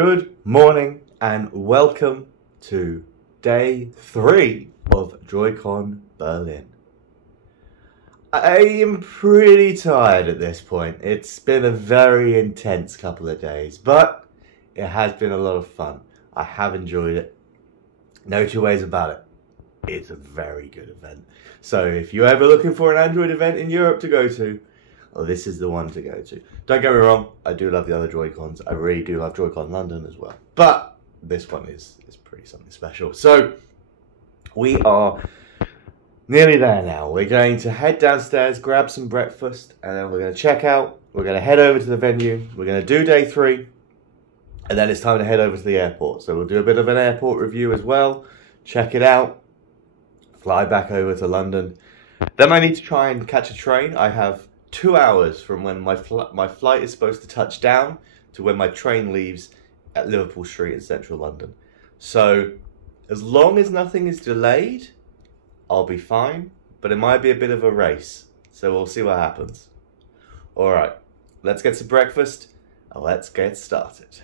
Good morning and welcome to day 3 of Droidcon Berlin. I am pretty tired at this point. It's been a very intense couple of days, but it has been a lot of fun. I have enjoyed it. No two ways about it. It's a very good event. So if you're ever looking for an Android event in Europe to go to, well, this is the one to go to. Don't get me wrong, I do love the other Droidcons. I really do love Droidcon London as well. But this one is pretty something special. So we are nearly there now. We're going to head downstairs, grab some breakfast, and then we're going to check out. We're going to head over to the venue. We're going to do day 3, and then it's time to head over to the airport. So we'll do a bit of an airport review as well. Check it out. Fly back over to London. Then I need to try and catch a train. I have 2 hours from when my flight is supposed to touch down to when my train leaves at Liverpool Street in central London. So as long as nothing is delayed, I'll be fine, but it might be a bit of a race. So we'll see what happens. Alright, let's get some breakfast and let's get started.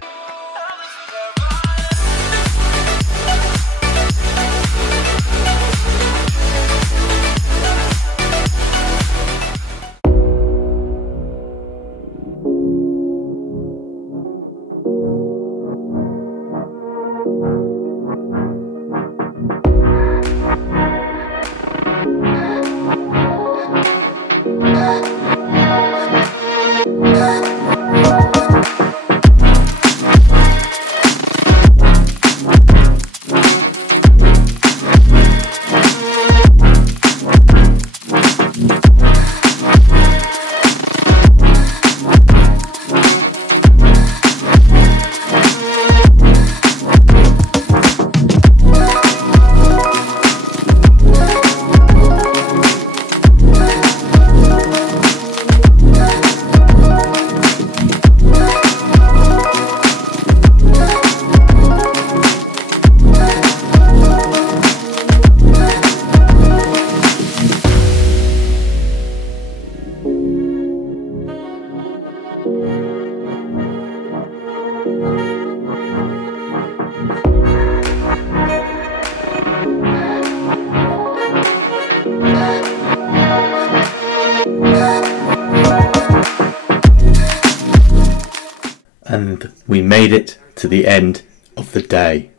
And we made it to the end of the day.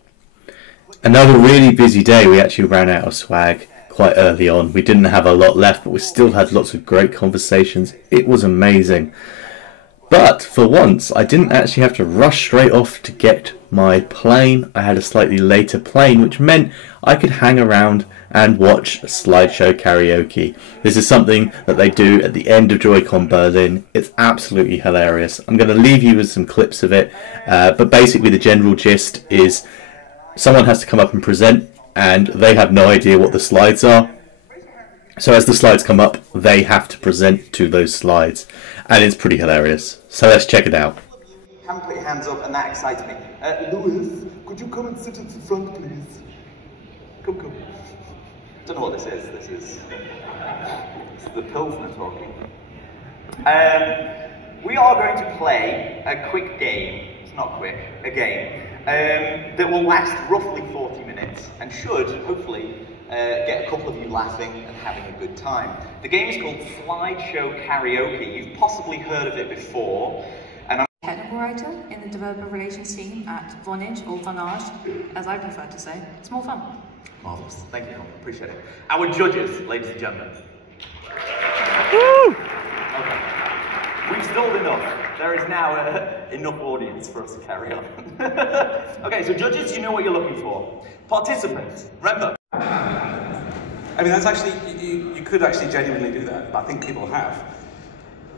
Another really busy day. We actually ran out of swag quite early on. We didn't have a lot left, but we still had lots of great conversations. It was amazing. But for once, I didn't actually have to rush straight off to get my plane. I had a slightly later plane, which meant I could hang around and watch Slideshow Karaoke. This is something that they do at the end of Droidcon Berlin. It's absolutely hilarious. I'm going to leave you with some clips of it, but basically the general gist is someone has to come up and present, and they have no idea what the slides are. So as the slides come up, they have to present to those slides, and it's pretty hilarious. So let's check it out. Haven't put your hands up, and that excites me. Lewis, could you come and sit at the front, please? Come. Don't know what this is. This is the Pilsner talking. We are going to play a quick game. It's not quick, a game that will last roughly 40 minutes and should hopefully get a couple of you laughing and having a good time. The game is called Slideshow Karaoke. You've possibly heard of it before. And I'm technical writer in the developer relations team at Vonage, or Vonage, as I prefer to say. It's more fun. Marvellous. Thank you. Appreciate it. Our judges, ladies and gentlemen. Woo! Okay. We've stalled enough. There is now enough audience for us to carry on. Okay, so judges, you know what you're looking for. Participants, remember. I mean, that's actually, you could actually genuinely do that. I think people have.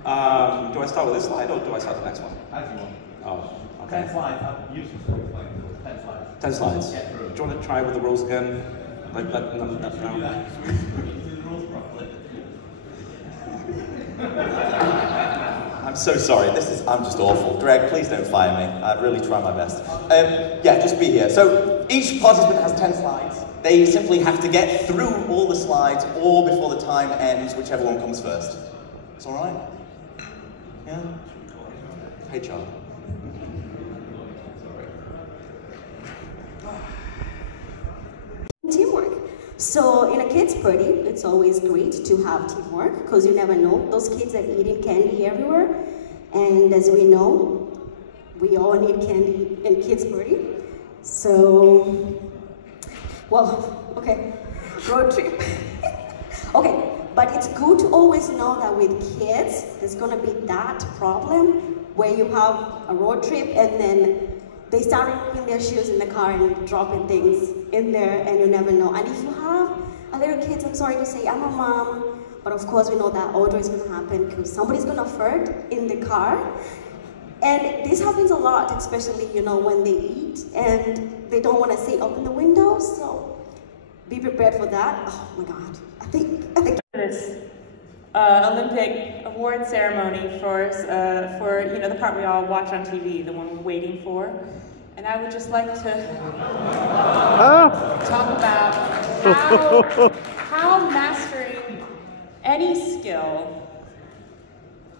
Do I start with this slide or do I start the next one? As you want. Oh, okay. 10 slides. Usually 10 slides. 10 slides. Yeah. Do you want to try with the rules again? Like that, no. I'm so sorry, I'm just awful. Greg, please don't fire me. I'd really try my best. Yeah, just be here. So each participant has 10 slides. They simply have to get through all the slides or before the time ends, whichever one comes first. It's all right? Yeah? Hey, Charlie. So in a kids' party, it's always great to have teamwork because you never know. Those kids are eating candy everywhere, and as we know, we all need candy in kids' party. So, well, okay, road trip. Okay, but it's good to always know that with kids, there's gonna be that problem where you have a road trip and then they start removing their shoes in the car and dropping things in there, and you never know. And if you have a little kids, I'm sorry to say, I'm a mom, but of course we know that always gonna happen because somebody's gonna fart in the car. And this happens a lot, especially, you know, when they eat and they don't want to say open the window, so be prepared for that. Oh my God, I think. This Olympic award ceremony for you know, the part we all watch on TV, the one we're waiting for. And I would just like to talk about how mastering any skill.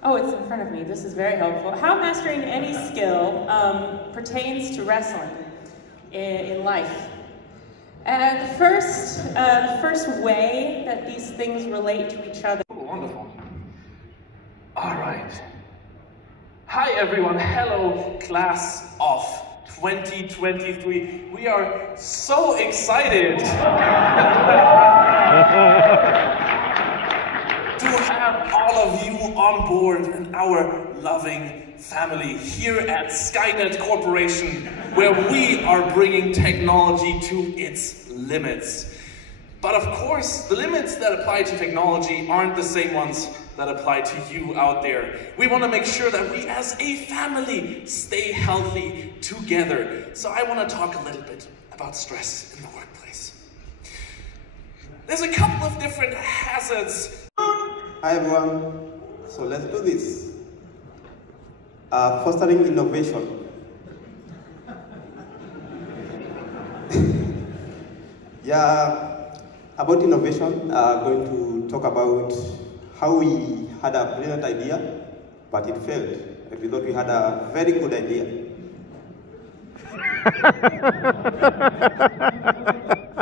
Oh, it's in front of me. This is very helpful. How mastering any skill pertains to wrestling in life. The first way that these things relate to each other. Oh, wonderful. All right. Hi, everyone. Hello, class of 2023. We are so excited to have all of you on board in our loving family here at Skynet Corporation, where we are bringing technology to its limits. But of course, the limits that apply to technology aren't the same ones that apply to you out there. We want to make sure that we as a family stay healthy together. So I want to talk a little bit about stress in the workplace. There's a couple of different hazards. Hi everyone, so let's do this. Fostering innovation. Yeah, about innovation, going to talk about how we had a brilliant idea, but it failed. And we thought we had a very good idea.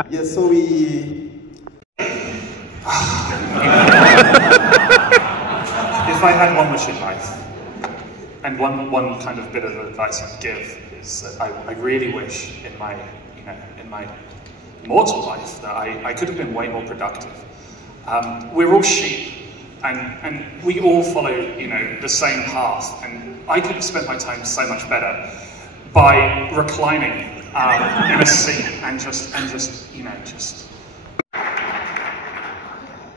Yes, so we... If I had one wish in life, and one kind of bit of advice I'd give is that I really wish in my mortal life that I could have been way more productive. We're all sheep, and we all follow the same path, and I could have spent my time so much better by reclining in a seat and just.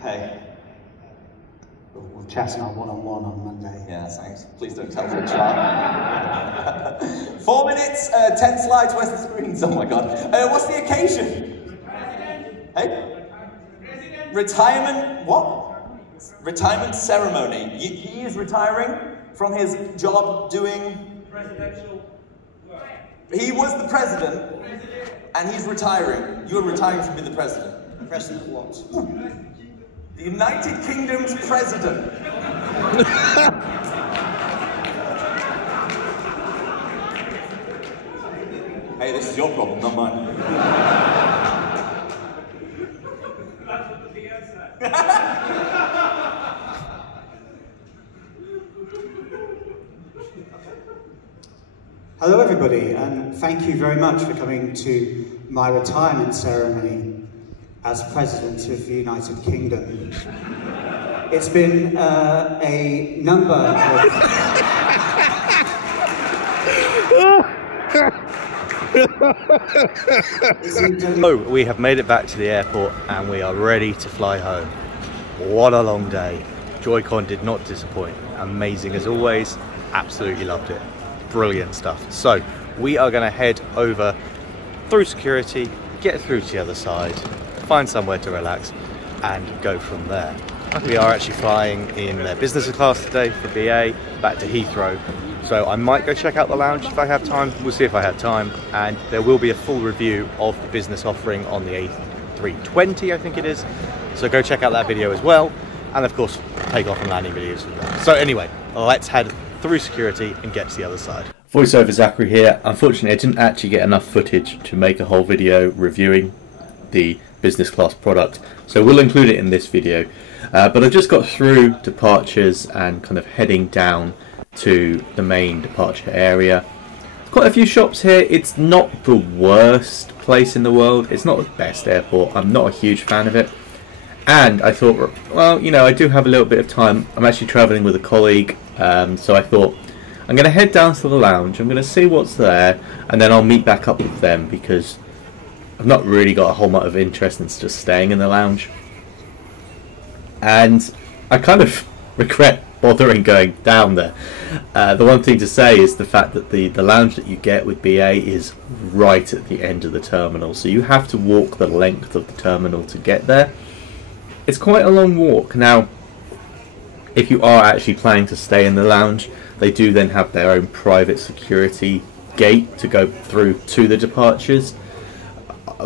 Hey. We're chatting our one-on-one on Monday. Yeah, thanks. Please don't tell Rich that. 4 minutes, 10 slides, where's the screens? Oh my God. What's the occasion? Hey? Retirement, what? Retirement ceremony. He is retiring from his job doing... Presidential work. He was the president, and he's retiring. You're retiring from being the president. President what? The United Kingdom's president. Hey, this is your problem, not mine. That's what the PO said. Hello everybody, and thank you very much for coming to my retirement ceremony as President of the United Kingdom. It's been a number of... Oh, we have made it back to the airport and we are ready to fly home. What a long day. Droidcon did not disappoint. Amazing as always. Absolutely loved it. Brilliant stuff. So we are going to head over through security, get through to the other side, find somewhere to relax and go from there. We are actually flying in their business class today for BA back to Heathrow. So I might go check out the lounge if I have time. We'll see if I have time. And there will be a full review of the business offering on the A320, I think it is. So go check out that video as well. And of course, takeoff and landing videos as well. So anyway, let's head through security and get to the other side. Voiceover Zachary here. Unfortunately, I didn't actually get enough footage to make a whole video reviewing the business class product, so we'll include it in this video. But I've just got through departures and kind of heading down to the main departure area. Quite a few shops here. It's not the worst place in the world. It's not the best airport. I'm not a huge fan of it. And I thought, well, you know, I do have a little bit of time. I'm actually travelling with a colleague, so I thought I'm going to head down to the lounge. I'm going to see what's there, and then I'll meet back up with them because I've not really got a whole lot of interest in just staying in the lounge. And I kind of regret bothering going down there. The one thing to say is the fact that the lounge that you get with BA is right at the end of the terminal, so you have to walk the length of the terminal to get there. It's quite a long walk. Now, if you are actually planning to stay in the lounge, they do then have their own private security gate to go through to the departures.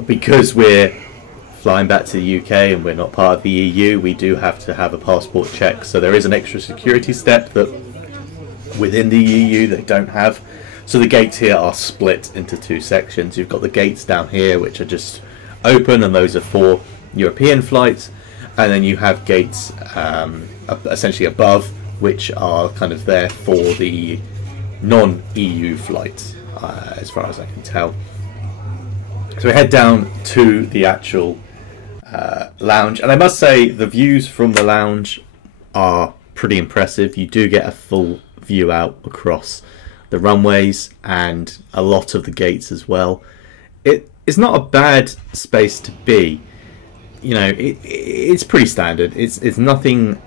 Because we're flying back to the UK and we're not part of the EU, we do have to have a passport check, so there is an extra security step that within the EU they don't have. So the gates here are split into two sections. You've got the gates down here which are just open, and those are for European flights, and then you have gates essentially above, which are kind of there for the non-EU flights, as far as I can tell. So we head down to the actual lounge, and I must say the views from the lounge are pretty impressive. You do get a full view out across the runways and a lot of the gates as well. It's not a bad space to be. You know, it's pretty standard. It's nothing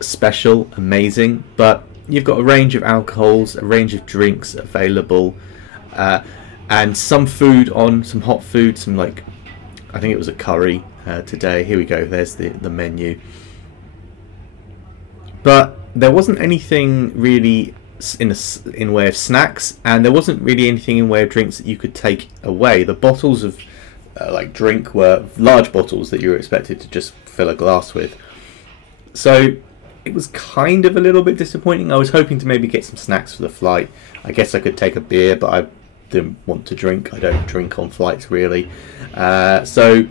special, amazing, but you've got a range of alcohols, a range of drinks available, and some food on, some hot food, some, like, I think it was a curry today. Here we go, there's the menu. But there wasn't anything really in way of snacks, and there wasn't really anything in way of drinks that you could take away. The bottles of like drink were large bottles that you were expected to just fill a glass with. So it was kind of a little bit disappointing. I was hoping to maybe get some snacks for the flight. I guess I could take a beer, but I didn't want to drink. I don't drink on flights really. So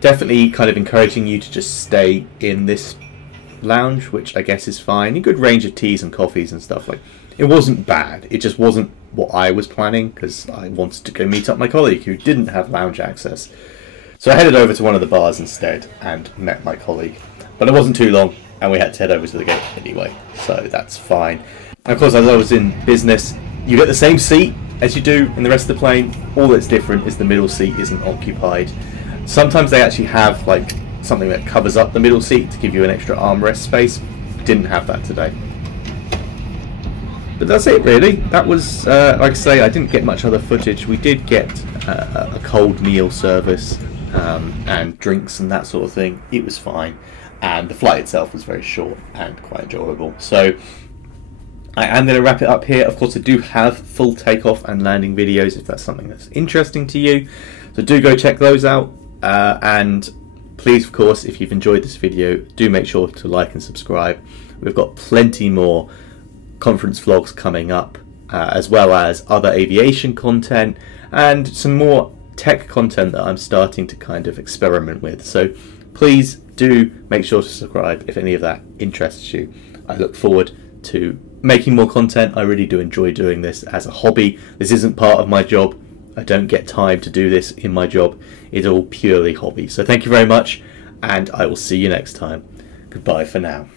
definitely kind of encouraging you to just stay in this lounge, which I guess is fine. A good range of teas and coffees and stuff. Like, it wasn't bad. It just wasn't what I was planning, because I wanted to go meet up my colleague who didn't have lounge access. So I headed over to one of the bars instead and met my colleague. But it wasn't too long, and we had to head over to the gate anyway, so that's fine. And of course, as I was in business, you get the same seat as you do in the rest of the plane. All that's different is the middle seat isn't occupied. Sometimes they actually have like something that covers up the middle seat to give you an extra armrest space. Didn't have that today. But that's it really. That was, like I say, I didn't get much other footage. We did get a cold meal service and drinks and that sort of thing. It was fine. And the flight itself was very short and quite enjoyable. So I am going to wrap it up here. Of course, I do have full takeoff and landing videos if that's something that's interesting to you. So do go check those out. And please, of course, if you've enjoyed this video, do make sure to like and subscribe. We've got plenty more conference vlogs coming up, as well as other aviation content and some more tech content that I'm starting to kind of experiment with. So please do make sure to subscribe if any of that interests you. I look forward to making more content. I really do enjoy doing this as a hobby. This isn't part of my job. I don't get time to do this in my job. It's all purely hobby. So thank you very much, and I will see you next time. Goodbye for now.